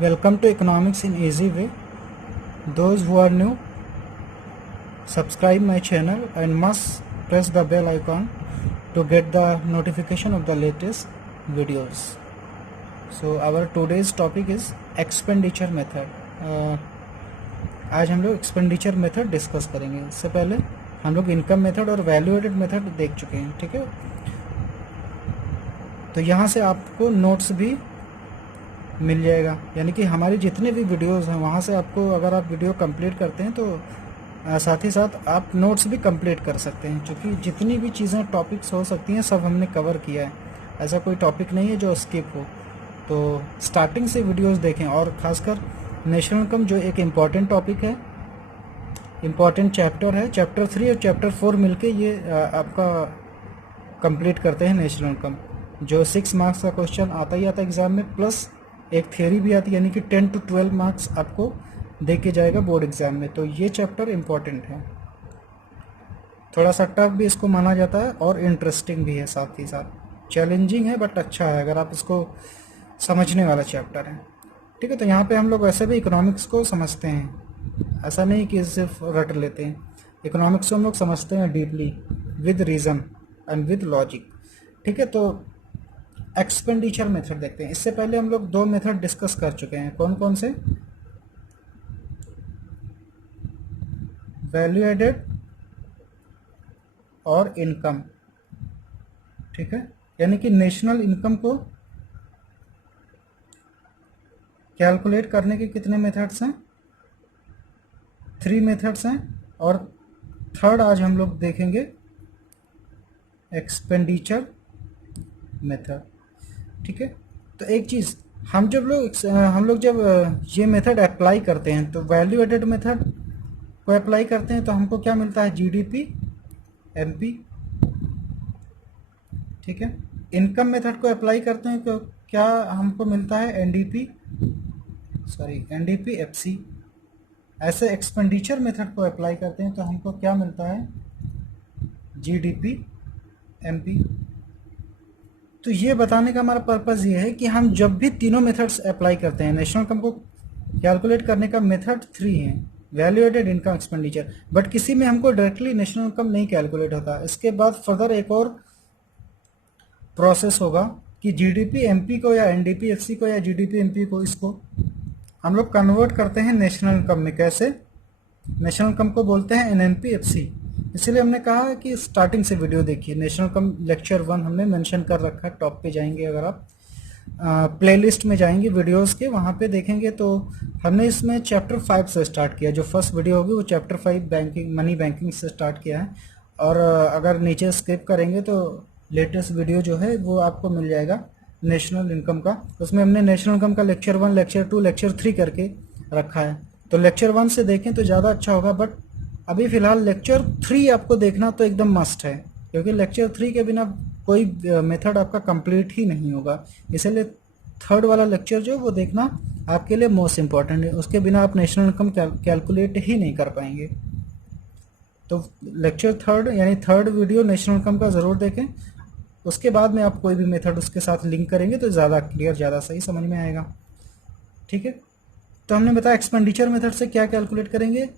Welcome to Economics in Easy Way. Those who are new, subscribe my channel and must press the bell icon to get the notification of the latest videos. So our today's topic is expenditure method. आज हम लोग expenditure method discuss करेंगे. इससे पहले हम लोग income method और value added method देख चुके हैं. ठीक है, तो यहाँ से आपको नोट्स भी मिल जाएगा, यानी कि हमारे जितने भी वीडियोस हैं वहाँ से आपको, अगर आप वीडियो कंप्लीट करते हैं तो साथ ही साथ आप नोट्स भी कंप्लीट कर सकते हैं, क्योंकि जितनी भी चीज़ें टॉपिक्स हो सकती हैं सब हमने कवर किया है. ऐसा कोई टॉपिक नहीं है जो स्किप हो. तो स्टार्टिंग से वीडियोस देखें, और ख़ासकर नेशनल इनकम जो एक इम्पॉर्टेंट टॉपिक है, इम्पॉर्टेंट चैप्टर है. चैप्टर 3 और चैप्टर 4 मिलके ये आपका कंप्लीट करते हैं नेशनल इनकम, जो 6 मार्क्स का क्वेश्चन आता ही आता है एग्ज़ाम में, प्लस एक थ्योरी भी आती है, यानी कि 10 to 12 मार्क्स आपको दे के जाएगा बोर्ड एग्ज़ाम में. तो ये चैप्टर इम्पॉर्टेंट है, थोड़ा सा टफ भी इसको माना जाता है और इंटरेस्टिंग भी है, साथ ही साथ चैलेंजिंग है बट अच्छा है अगर आप इसको समझने वाला चैप्टर है. ठीक है, तो यहाँ पे हम लोग वैसे भी इकोनॉमिक्स को समझते हैं, ऐसा नहीं कि सिर्फ रट लेते हैं. इकोनॉमिक्स को हम लोग समझते हैं deeply, with reason and with logic. ठीक है, तो एक्सपेंडिचर मेथड देखते हैं. इससे पहले हम लोग 2 मेथड डिस्कस कर चुके हैं. कौन कौन से? वैल्यू एडेड और इनकम. ठीक है, यानी कि नेशनल इनकम को कैलकुलेट करने के कितने मेथड्स हैं? 3 मेथड्स हैं, और थर्ड आज हम लोग देखेंगे एक्सपेंडिचर मेथड. ठीक है, तो एक चीज़, हम लोग जब ये मेथड अप्लाई करते हैं तो वैल्यू एडेड मेथड को अप्लाई करते हैं तो हमको क्या मिलता है? GDP, MP. ठीक है, इनकम मेथड को अप्लाई करते हैं तो क्या हमको मिलता है? NDP, FC. ऐसे एक्सपेंडिचर मेथड को अप्लाई करते हैं तो हमको क्या मिलता है? GDP, MP. तो ये बताने का हमारा पर्पज़ ये है कि हम जब भी तीनों मेथड्स अप्लाई करते हैं, नेशनल इनकम को कैलकुलेट करने का मेथड 3 है, value added, income, expenditure. But किसी में हमको डायरेक्टली नेशनल इनकम नहीं कैलकुलेट होता. इसके बाद फर्दर एक और प्रोसेस होगा कि जीडीपी एमपी को या एनडीपी एफसी को या जीडीपी एमपी को, इसको हम लोग कन्वर्ट करते हैं नेशनल इनकम में. कैसे? नेशनल इनकम को बोलते हैं एनएनपी एफसी. इसलिए हमने कहा कि स्टार्टिंग से वीडियो देखिए. नेशनल इनकम लेक्चर 1 हमने मेंशन कर रखा है, टॉप पे जाएंगे, अगर आप प्लेलिस्ट में जाएंगे वीडियोस के, वहाँ पे देखेंगे तो हमने इसमें चैप्टर 5 से स्टार्ट किया. जो फर्स्ट वीडियो होगी वो चैप्टर 5 बैंकिंग, मनी बैंकिंग से स्टार्ट किया है. और अगर नीचे स्किप करेंगे तो लेटेस्ट वीडियो जो है वो आपको मिल जाएगा नेशनल इनकम का. उसमें हमने नेशनल इनकम का लेक्चर 1, लेक्चर 2, लेक्चर 3 करके रखा है. तो लेक्चर 1 से देखें तो ज़्यादा अच्छा होगा. बट अभी फ़िलहाल लेक्चर 3 आपको देखना तो एकदम मस्ट है, क्योंकि लेक्चर 3 के बिना कोई मेथड आपका कंप्लीट ही नहीं होगा. इसलिए थर्ड वाला लेक्चर जो वो देखना आपके लिए मोस्ट इम्पॉर्टेंट है. उसके बिना आप नेशनल इनकम कैलकुलेट ही नहीं कर पाएंगे. तो लेक्चर 3 यानी थर्ड वीडियो नेशनल इनकम का ज़रूर देखें. उसके बाद में आप कोई भी मेथड उसके साथ लिंक करेंगे तो ज़्यादा क्लियर, ज़्यादा सही समझ में आएगा. ठीक है, तो हमने बताया एक्सपेंडिचर मेथड से क्या कैलकुलेट करेंगे?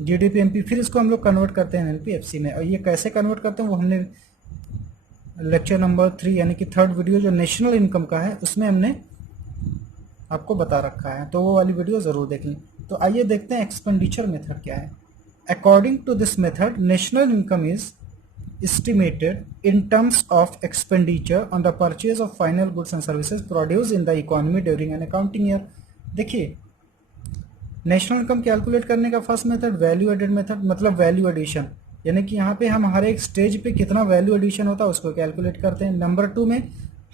GDP, MP. फिर इसको हम लोग कन्वर्ट करते हैं एनएनपी, एफसी में. और ये कैसे कन्वर्ट करते हैं वो हमने लेक्चर नंबर 3 यानी कि थर्ड वीडियो जो नेशनल इनकम का है उसमें हमने आपको बता रखा है, तो वो वाली वीडियो ज़रूर देख लें. तो आइए देखते हैं एक्सपेंडिचर मेथड क्या है. According to this method, national income is estimated in terms of expenditure on the purchase of final goods and services produced in the economy during an accounting year. देखिए, नेशनल इनकम कैलकुलेट करने का first method value added method, मतलब value addition, यानी कि यहाँ पे हम हर एक स्टेज पे कितना वैल्यू एडिशन होता है उसको कैलकुलेट करते हैं. नंबर 2 में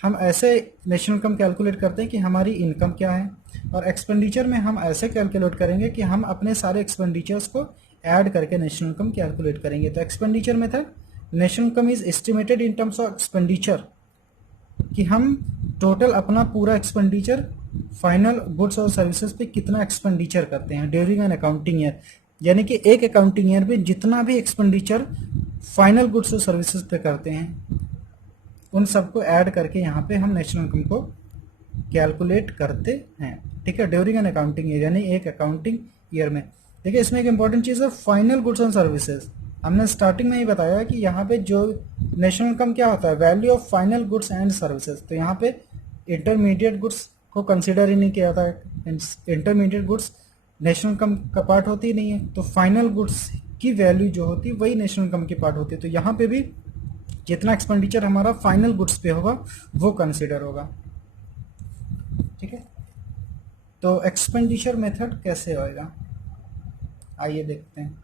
हम ऐसे नेशनल इनकम कैलकुलेट करते हैं कि हमारी इनकम क्या है. और एक्सपेंडिचर में हम ऐसे कैलकुलेट करेंगे कि हम अपने सारे एक्सपेंडिचर्स को ऐड करके नेशनल इनकम कैलकुलेट करेंगे. तो expenditure method, national income is estimated in terms of expenditure, कि हम टोटल अपना पूरा एक्सपेंडिचर फाइनल गुड्स और सर्विसेज पे कितना एक्सपेंडिचर करते हैं ड्यूरिंग एन अकाउंटिंग ईयर. यानी कि एक अकाउंटिंग ईयर में जितना भी एक्सपेंडिचर फाइनल गुड्स और सर्विसेज पे करते हैं उन सबको ऐड करके यहाँ पे हम नेशनल इनकम को कैलकुलेट करते हैं। ठीक है, ड्यूरिंग एन अकाउंटिंग ईयर, यानी एक अकाउंटिंग ईयर में। देखिए इसमें एक इंपॉर्टेंट चीज़ है फाइनल गुड्स एंड सर्विसेज। हमने स्टार्टिंग में ही बताया कि यहाँ पे जो नेशनल इनकम क्या होता है, value of final goods and services. तो यहाँ पे इंटरमीडिएट गुड्स को कंसिडर ही नहीं किया जाता है। इंटरमीडिएट गुड्स नेशनल इनकम का पार्ट होती ही नहीं है, तो फाइनल गुड्स की वैल्यू जो होती है वही नेशनल इनकम की पार्ट होती है। तो यहाँ पे भी जितना एक्सपेंडिचर हमारा फाइनल गुड्स पे होगा वो कंसिडर होगा। ठीक है, तो एक्सपेंडिचर मेथड कैसे होएगा, आइए देखते हैं।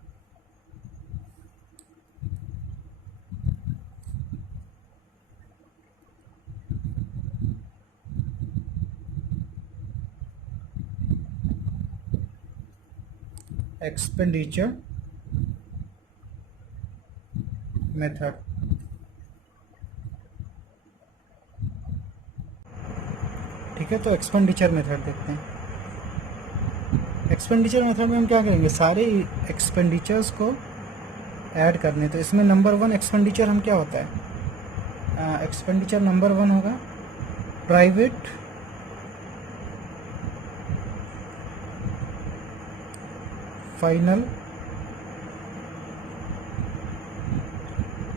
एक्सपेंडिचर मेथड, ठीक है, तो एक्सपेंडिचर मेथड देखते हैं। एक्सपेंडिचर मेथड में हम क्या करेंगे, सारे एक्सपेंडिचर्स को ऐड करने। तो इसमें नंबर 1 एक्सपेंडिचर हम क्या होता है, एक्सपेंडिचर नंबर 1 होगा private final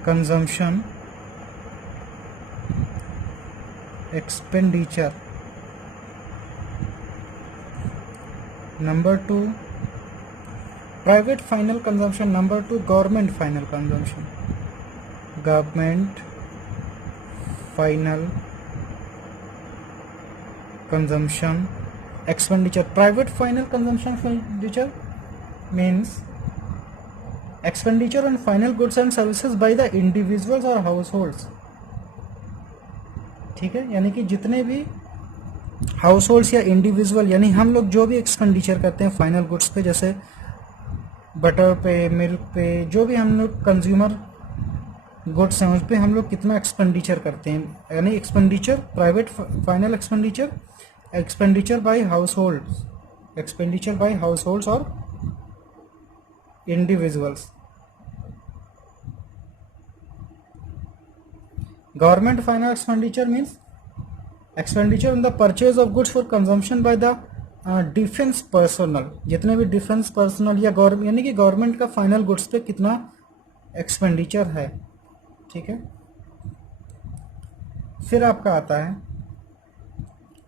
consumption expenditure. Number 2 private final consumption, number 2 government final consumption, government final consumption expenditure. Private final consumption expenditure means expenditure on final goods and services by the individuals or households। ठीक है, यानी कि जितने भी house holds या individual, यानी हम लोग जो भी एक्सपेंडिचर करते हैं फाइनल गुड्स पे, जैसे बटर पे, मिल्क पे, जो भी हम लोग कंज्यूमर गुड्स हैं उस पर हम लोग कितना एक्सपेंडिचर करते हैं, यानी expenditure private final expenditure, expenditure bye house holds, expenditure bye house holds और individuals। Government final expenditure means expenditure on the purchase of goods for consumption by the defense personnel। जितने भी डिफेंस पर्सनल या government, यानी कि government का final goods पे कितना expenditure है। ठीक है, फिर आपका आता है,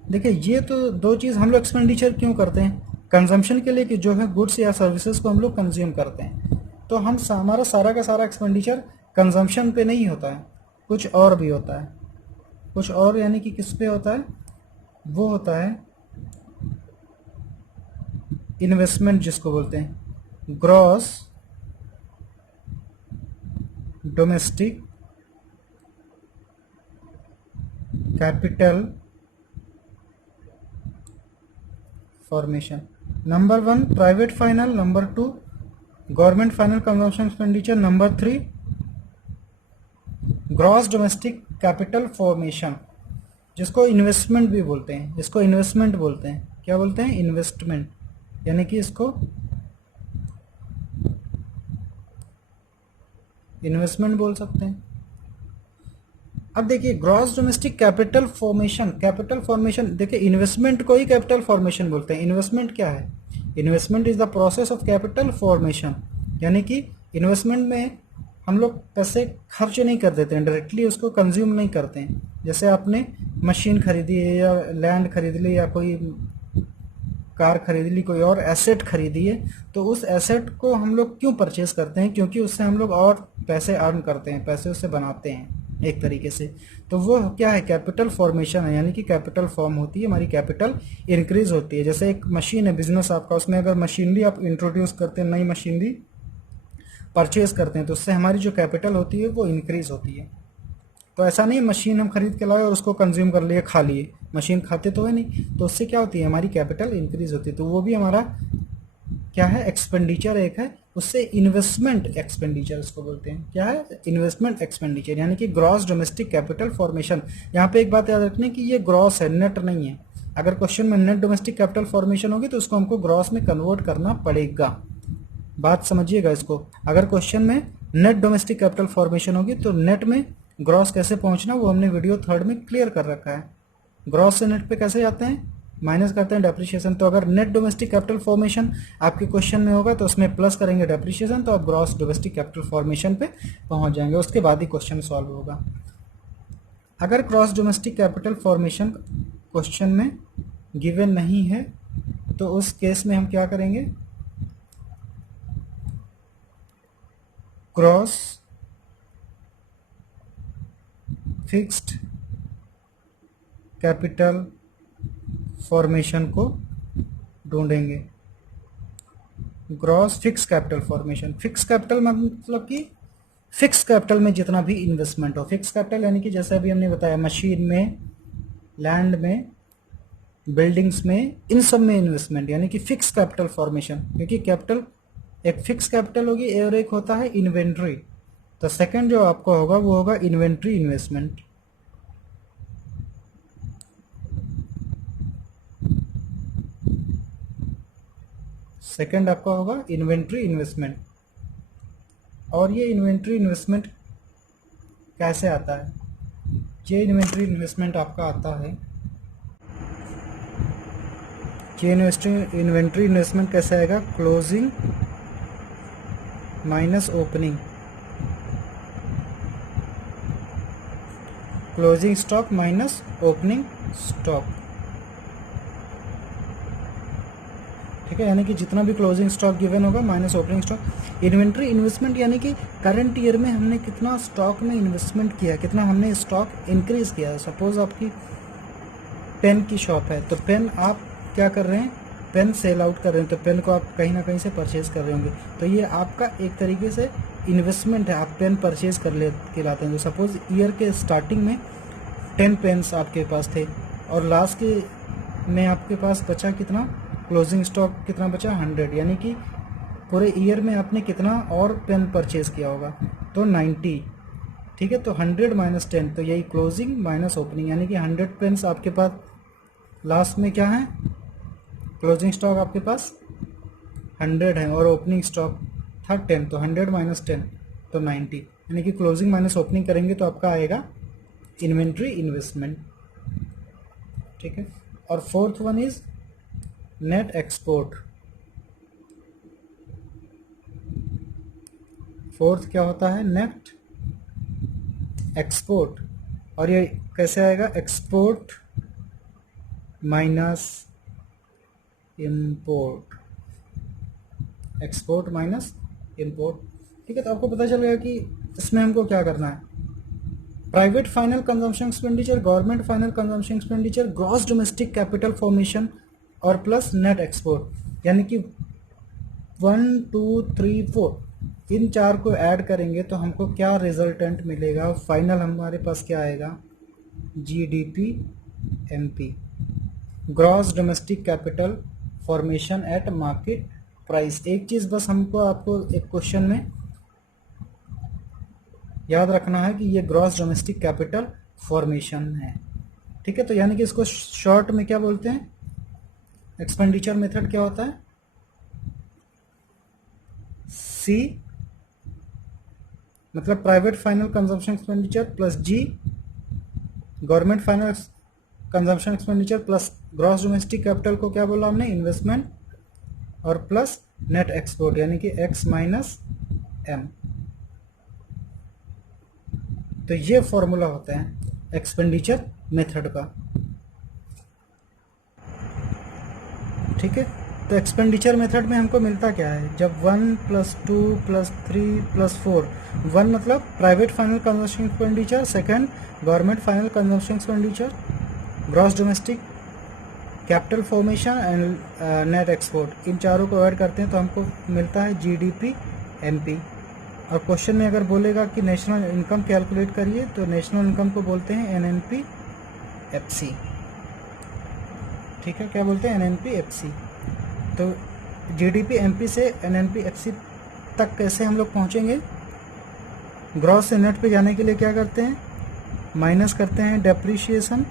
देखिए ये तो दो चीज़ हम लोग एक्सपेंडिचर क्यों करते हैं, कंजम्पशन के लिए कि जो है गुड्स या सर्विसेज को हम लोग कंज्यूम करते हैं। तो हम हमारा सारा का सारा एक्सपेंडिचर कंजम्पशन पे नहीं होता है, कुछ और भी होता है। कुछ और यानी कि किस पे होता है, वो होता है इन्वेस्टमेंट, जिसको बोलते हैं gross domestic capital formation. Number 1 private final, number 2 government final consumption expenditure, number 3 gross domestic capital formation, जिसको इन्वेस्टमेंट भी बोलते हैं। इसको इन्वेस्टमेंट बोलते हैं, क्या बोलते हैं, इन्वेस्टमेंट, यानी कि इसको इन्वेस्टमेंट बोल सकते हैं। अब देखिए gross domestic capital formation, capital formation, देखिए इन्वेस्टमेंट को ही कैपिटल फॉर्मेशन बोलते हैं। इन्वेस्टमेंट क्या है, investment is the process of capital formation, यानी कि इन्वेस्टमेंट में हम लोग पैसे खर्च नहीं कर देते हैं, डायरेक्टली उसको कंज्यूम नहीं करते हैं। जैसे आपने मशीन खरीदी है या लैंड खरीद ली या कोई कार खरीद ली, कोई और एसेट खरीदी है, तो उस एसेट को हम लोग क्यों परचेज करते हैं, क्योंकि उससे हम लोग और पैसे अर्न करते हैं, पैसे उससे बनाते हैं एक तरीके से। तो वो क्या है, कैपिटल फॉर्मेशन है, यानी कि कैपिटल फॉर्म होती है, हमारी कैपिटल इंक्रीज होती है। जैसे एक मशीन है बिजनेस आपका, उसमें अगर मशीनरी आप इंट्रोड्यूस करते हैं, नई मशीनरी परचेज करते हैं, तो उससे हमारी जो कैपिटल होती है वो इंक्रीज होती है। तो ऐसा नहीं मशीन हम खरीद के लाए और उसको कंज्यूम कर लिए, खा लिए, मशीन खाते तो है नहीं, तो उससे क्या होती है, हमारी कैपिटल इंक्रीज होती है। तो वो भी हमारा क्या है, एक्सपेंडिचर एक है, उससे इन्वेस्टमेंट एक्सपेंडिचर उसको बोलते हैं। क्या है, इन्वेस्टमेंट एक्सपेंडिचर, यानी कि ग्रॉस डोमेस्टिक कैपिटल फॉर्मेशन। यहाँ पे एक बात याद रखनी कि ये ग्रॉस है, नेट नहीं है। अगर क्वेश्चन में नेट डोमेस्टिक कैपिटल फॉर्मेशन होगी तो उसको हमको ग्रॉस में कन्वर्ट करना पड़ेगा, बात समझिएगा इसको। अगर क्वेश्चन में नेट डोमेस्टिक कैपिटल फॉर्मेशन होगी तो नेट में ग्रॉस कैसे पहुंचना, वो हमने वीडियो 3 में क्लियर कर रखा है। ग्रॉस से नेट पे कैसे जाते हैं, माइनस करते हैं डेप्रिशिएशन। तो अगर नेट डोमेस्टिक कैपिटल फॉर्मेशन आपके क्वेश्चन में होगा तो उसमें प्लस करेंगे डेप्रिशिएशन, तो आप ग्रॉस डोमेस्टिक कैपिटल फॉर्मेशन पे पहुंच जाएंगे, उसके बाद ही क्वेश्चन सॉल्व होगा। अगर cross domestic capital formation question में गिवन नहीं है तो उस केस में हम क्या करेंगे, क्रॉस फिक्स्ड कैपिटल फॉर्मेशन को ढूंढेंगे। Gross fix capital formation, fix capital मतलब कि फिक्स कैपिटल में जितना भी इन्वेस्टमेंट हो, फिक्स कैपिटल यानी कि जैसे अभी हमने बताया मशीन में, लैंड में, बिल्डिंग्स में, इन सब में इन्वेस्टमेंट यानी कि फिक्स कैपिटल फॉर्मेशन। क्योंकि कैपिटल एक फिक्स कैपिटल होगी और एक होता है इन्वेंट्री, तो सेकंड जो आपका होगा वो होगा इन्वेंट्री इन्वेस्टमेंट। सेकंड आपका होगा इन्वेंट्री इन्वेस्टमेंट। और ये इन्वेंट्री इन्वेस्टमेंट कैसे आता है, ये इन्वेंट्री इन्वेस्टमेंट आपका आता है, ये इन्वेंट्री इन्वेस्टमेंट कैसे आएगा, closing minus opening, closing stock minus opening stock. ठीक है, यानी कि जितना भी क्लोजिंग स्टॉक गिवन होगा minus opening stock. Inventory investment यानी कि करंट ईयर में हमने कितना स्टॉक में इन्वेस्टमेंट किया, कितना हमने स्टॉक इंक्रीज किया। सपोज आपकी पेन की शॉप है तो पेन आप क्या कर रहे हैं, पेन सेल आउट कर रहे हैं, तो पेन को आप कहीं ना कहीं से परचेज कर रहे होंगे, तो ये आपका एक तरीके से इन्वेस्टमेंट है, आप पेन परचेज कर के लाते हैं। तो सपोज ईयर के स्टार्टिंग में 10 पेन्स आपके पास थे और लास्ट के में आपके पास बचा कितना, क्लोजिंग स्टॉक कितना बचा 100, यानी कि पूरे ईयर में आपने कितना और पेन परचेज किया होगा, तो 90। ठीक है, तो 100 माइनस 10, तो यही क्लोजिंग माइनस ओपनिंग, यानी कि 100 पेन्स आपके पास लास्ट में क्या है, क्लोजिंग स्टॉक आपके पास 100 है और ओपनिंग स्टॉक था 10, तो 100 माइनस 10 तो 90, यानी कि क्लोजिंग माइनस ओपनिंग करेंगे तो आपका आएगा इन्वेंट्री इन्वेस्टमेंट। ठीक है, और fourth one is net export. Fourth क्या होता है, नेट एक्सपोर्ट, और ये कैसे आएगा, export minus import, export minus import. ठीक है, तो आपको पता चल गया कि इसमें हमको क्या करना है, private final consumption expenditure, government final consumption expenditure, gross domestic capital formation और प्लस नेट एक्सपोर्ट, यानी कि 1 2 3 4 इन चार को ऐड करेंगे तो हमको क्या रिजल्टेंट मिलेगा, फाइनल हमारे पास क्या आएगा, GDP MP, gross domestic capital formation eight market price. एक चीज़ बस हमको आपको एक क्वेश्चन में याद रखना है कि ये ग्रॉस डोमेस्टिक कैपिटल फॉर्मेशन है। ठीक है, तो यानी कि इसको शॉर्ट में क्या बोलते हैं, एक्सपेंडिचर मेथड क्या होता है, सी मतलब private final consumption expenditure plus G government final consumption expenditure plus gross domestic capital को क्या बोला हमने, इन्वेस्टमेंट, और प्लस नेट एक्सपोर्ट यानी कि एक्स माइनस एम। तो ये फॉर्मूला होता है एक्सपेंडिचर मेथड का। ठीक है, तो एक्सपेंडिचर मेथड में हमको मिलता क्या है, जब 1 + 2 + 3 + 4, 1 मतलब private final consumption expenditure, second government final consumption expenditure, gross domestic capital formation and net export, इन चारों को ऐड करते हैं तो हमको मिलता है जीडीपी एमपी। और क्वेश्चन में अगर बोलेगा कि नेशनल इनकम कैलकुलेट करिए तो नेशनल इनकम को बोलते हैं एनएनपी एफसी। ठीक है, क्या बोलते हैं, एनएनपी एफसी। तो जीडीपी एमपी से एनएनपी एफसी तक कैसे हम लोग पहुंचेंगे, ग्रॉस से नेट पे जाने के लिए क्या करते हैं, माइनस करते हैं डेप्रिशिएशन,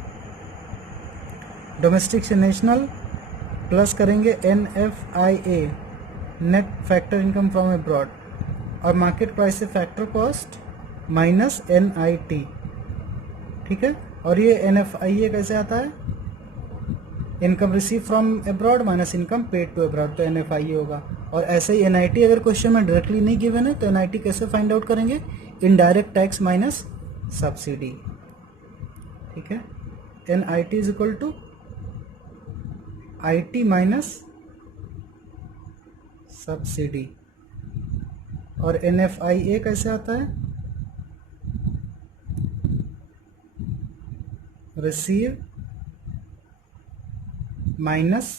डोमेस्टिक से नेशनल, प्लस करेंगे NFIA net factor income from abroad, और मार्केट प्राइस से फैक्टर कॉस्ट माइनस NIT। ठीक है, और ये NFIA कैसे आता है, income receive from abroad minus income paid to abroad, तो NFIA होगा। और ऐसे ही NIT अगर क्वेश्चन में डायरेक्टली नहीं गिवन है तो NIT कैसे फाइंड आउट करेंगे, इनडायरेक्ट टैक्स माइनस सब्सिडी, ठीक है। NIT is equal to IT minus subsidy. और NFIA कैसे आता है, रिसीव माइनस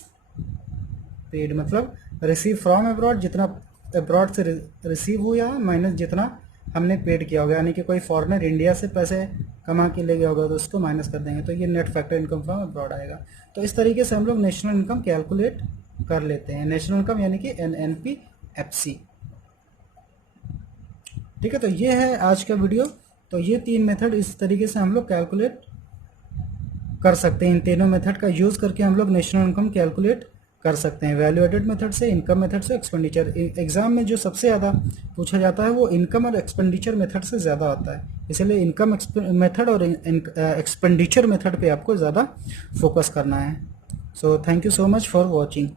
पेड, मतलब रिसीव फ्रॉम अब्रॉड, जितना अब्रॉड से रिसीव हुआ माइनस जितना हमने पेड किया होगा, यानी कि कोई फॉरेनर इंडिया से पैसे कमा के ले गया होगा तो उसको माइनस कर देंगे, तो ये net factor income from abroad आएगा। तो इस तरीके से हम लोग नेशनल इनकम कैलकुलेट कर लेते हैं, नेशनल इनकम यानी कि NNPFC, ठीक है। तो ये है आज का वीडियो। तो ये 3 मेथड इस तरीके से हम लोग कैलकुलेट कर सकते हैं, इन तीनों मेथड का यूज़ करके हम लोग नेशनल इनकम कैलकुलेट कर सकते हैं, वैल्यू एडेड मेथड से, इनकम मेथड से, एक्सपेंडिचर। एग्जाम में जो सबसे ज़्यादा पूछा जाता है वो इनकम और एक्सपेंडिचर मेथड से ज़्यादा आता है, इसलिए इनकम मेथड और एक्सपेंडिचर मेथड पे आपको ज़्यादा फोकस करना है। So thank you so much for watching.